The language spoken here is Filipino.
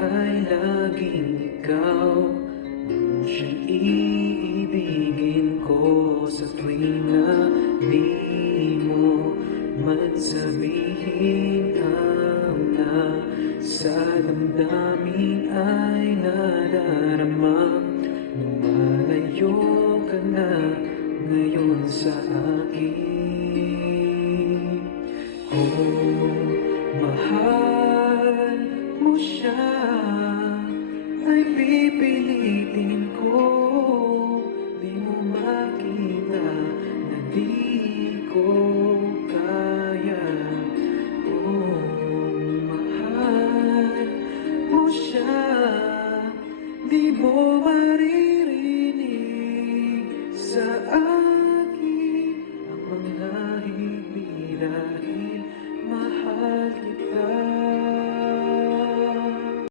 ay laging ikaw ang siyang iibigin ko sa tuwing na di mo man sabihin ang nasa damdamin ay nadarama. Lumalayo ka na ngayon sa akin. Kung mahal mo siya, ay pipilitin